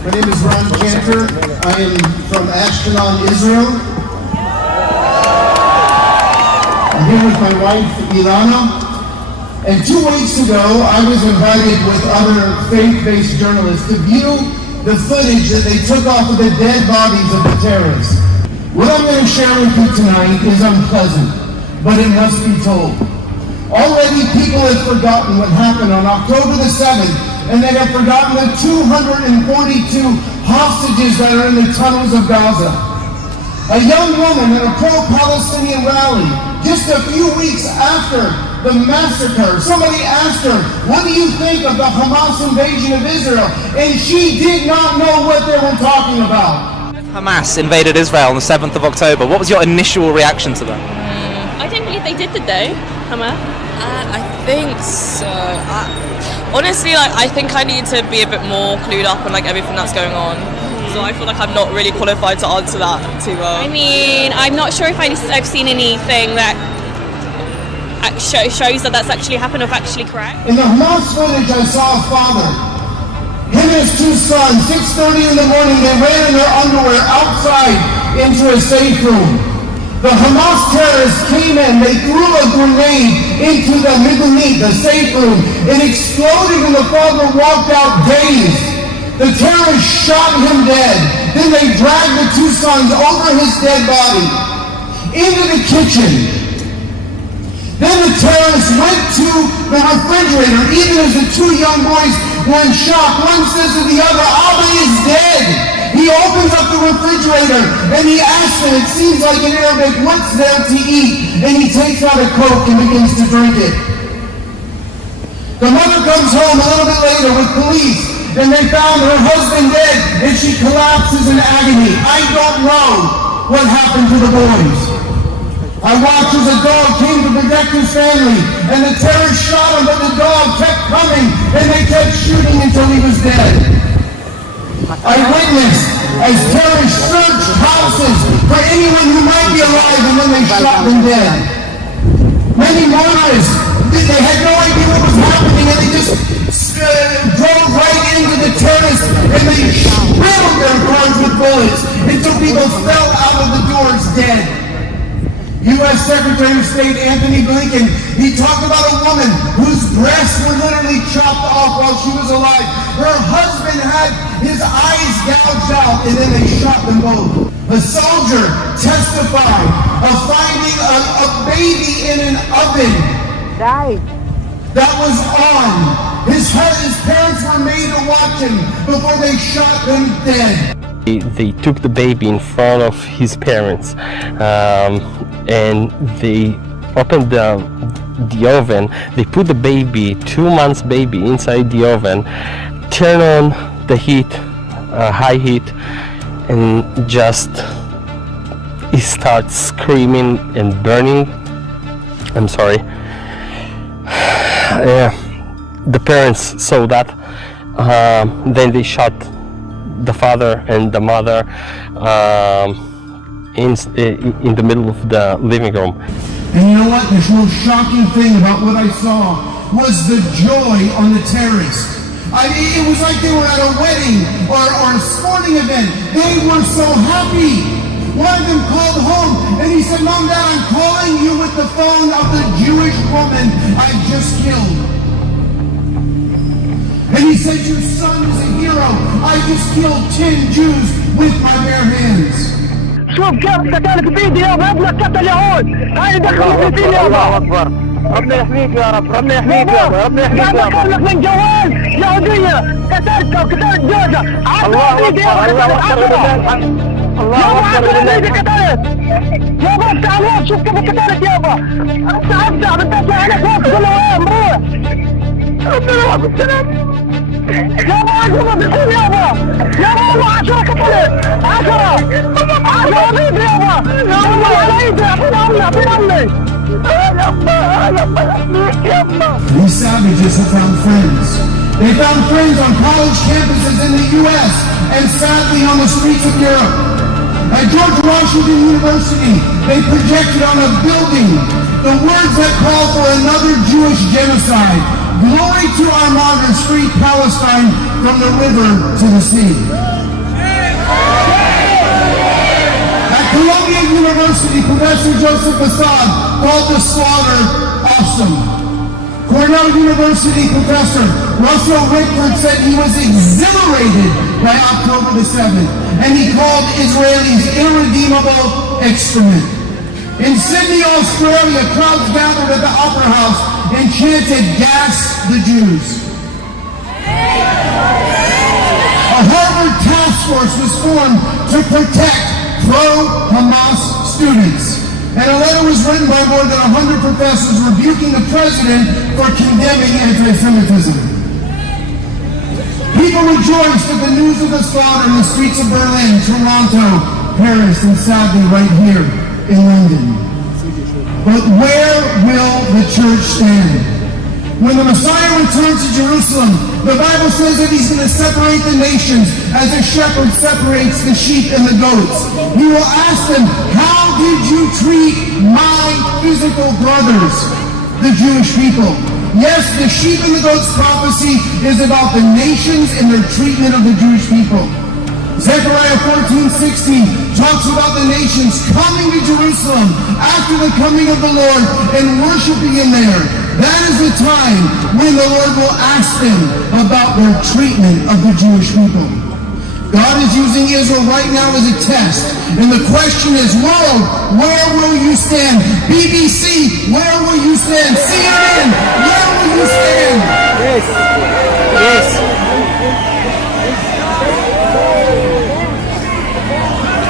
My name is Ron Cantor. I am from Ashkelon, Israel. I'm here with my wife, Ilana. And 2 weeks ago, I was invited with other faith-based journalists to view the footage that they took off of the dead bodies of the terrorists. What I'm going to share with you tonight is unpleasant, but it must be told. Already people have forgotten what happened on October the 7th, and they have forgotten the 242 hostages that are in the tunnels of Gaza. A young woman at a pro-Palestinian rally, just a few weeks after the massacre, somebody asked her, what do you think of the Hamas invasion of Israel? And she did not know what they were talking about. Hamas invaded Israel on the 7th of October. What was your initial reaction to that? I don't believe they did today, Hamas. I think so. Honestly, I think I need to be a bit more clued up on everything that's going on. So I feel like I'm not really qualified to answer that too well. I mean, I'm not sure if I've seen anything that shows that that's actually happened or actually correct. In the Hamas footage, I saw a father. Him and his 2 sons, 6:30 in the morning, they ran in their underwear outside into a safe room. The Hamas terrorists came in, they threw a grenade into the the safe room. It exploded and the father walked out dazed. The terrorists shot him dead. Then they dragged the 2 sons over his dead body into the kitchen. Then the terrorists went to the refrigerator, even as the 2 young boys were in shock. One says to the other, Abba is dead. He opens up the refrigerator and he asks them, it seems like in Arabic, what's there to eat? And he takes out a Coke and begins to drink it. The mother comes home a little bit later with police and they found her husband dead and she collapses in agony. I don't know what happened to the boys. I watched as a dog came to protect his family, and the terrorists shot him, but the dog kept coming, and they kept shooting until he was dead. I witnessed as terrorists searched houses for anyone who might be alive, and then they shot them dead. Many motorists, they had no idea what was happening, and they just drove right into the terrorists, and they filled their cars with bullets until people fell out of the doors dead. U.S. Secretary of State Anthony Blinken, he talked about a woman whose breasts were literally chopped off while she was alive. Her husband had his eyes gouged out and then they shot them both. A soldier testified of finding a baby in an oven that was on. His parents were made to watch him before they shot them dead. They took the baby in front of his parents and they opened the oven. They put the baby, 2 months baby, inside the oven, turn on the heat, high heat, and just it starts screaming and burning. I'm sorry. The parents saw that. Then they shot the father and the mother in the middle of the living room. And you know what? The most shocking thing about what I saw was the joy on the terrace. It was like they were at a wedding or a sporting event. They were so happy. One of them called home and he said, Mom, Dad, I'm calling you with the phone of the Jewish woman I just killed. And he said, your son is a hero. I just killed 10 Jews with my bare hands. شوف كيف قتلت بيدي يابا، ابنك قتل يهود، هاي دخلت فيني يابا. الله اكبر، ربنا يحميك يا رب، ربنا يحميك يابا، ربنا يحميك يابا. يابا خلك من جوال يهودية، قتلته وقتلت جوزها، عطوا بيدي يابا، الله اكبر، يابا عطوا بيدي قتلت، يابا افتح الوقت شوف كيف قتلت يابا، افتح بدك عليك وقت قول له وين روح، ربنا يوفقك بالسلامة. يابا 10 بيصير يابا، يابا والله 10 قتلت، 10 بيدي يابا، يابا على ايدي، اعطينا امي. These savages have found friends. They found friends on college campuses in the U.S. and sadly on the streets of Europe. At George Washington University, they projected on a building the words that call for another Jewish genocide. Glory to our martyrs, free Palestine from the river to the sea. At Columbia University, Professor Joseph Assad called the slaughter awesome. Cornell University professor Russell Rickford said he was exhilarated by October the 7th, and he called Israelis irredeemable excrement. In Sydney, Australia, crowds gathered at the Opera House and chanted, "Gas the Jews." A Harvard task force was formed to protect pro-Hamas students. And a letter was written by more than 100 professors rebuking the president for condemning anti-Semitism. People rejoiced at the news of the slaughter in the streets of Berlin, Toronto, Paris, and sadly right here in London. But where will the church stand? When the Messiah returns to Jerusalem, the Bible says that he's going to separate the nations as a shepherd separates the sheep and the goats. He will ask them, how did you treat my physical brothers, the Jewish people? Yes, the sheep and the goats prophecy is about the nations and their treatment of the Jewish people. Zechariah 14:16 talks about the nations coming to Jerusalem after the coming of the Lord and worshiping him there. That is the time when the Lord will ask them about their treatment of the Jewish people. God is using Israel right now as a test. And the question is, world, where will you stand? BBC, where will you stand? CNN, where will you stand? Yes. Yes.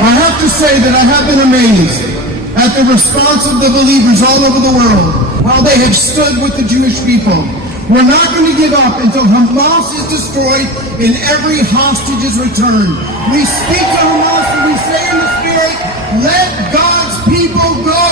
I have to say that I have been amazed at the response of the believers all over the world, how they have stood with the Jewish people. We're not going to give up until Hamas is destroyed and every hostage is returned. We speak to Hamas and we say in the Spirit, let God's people go.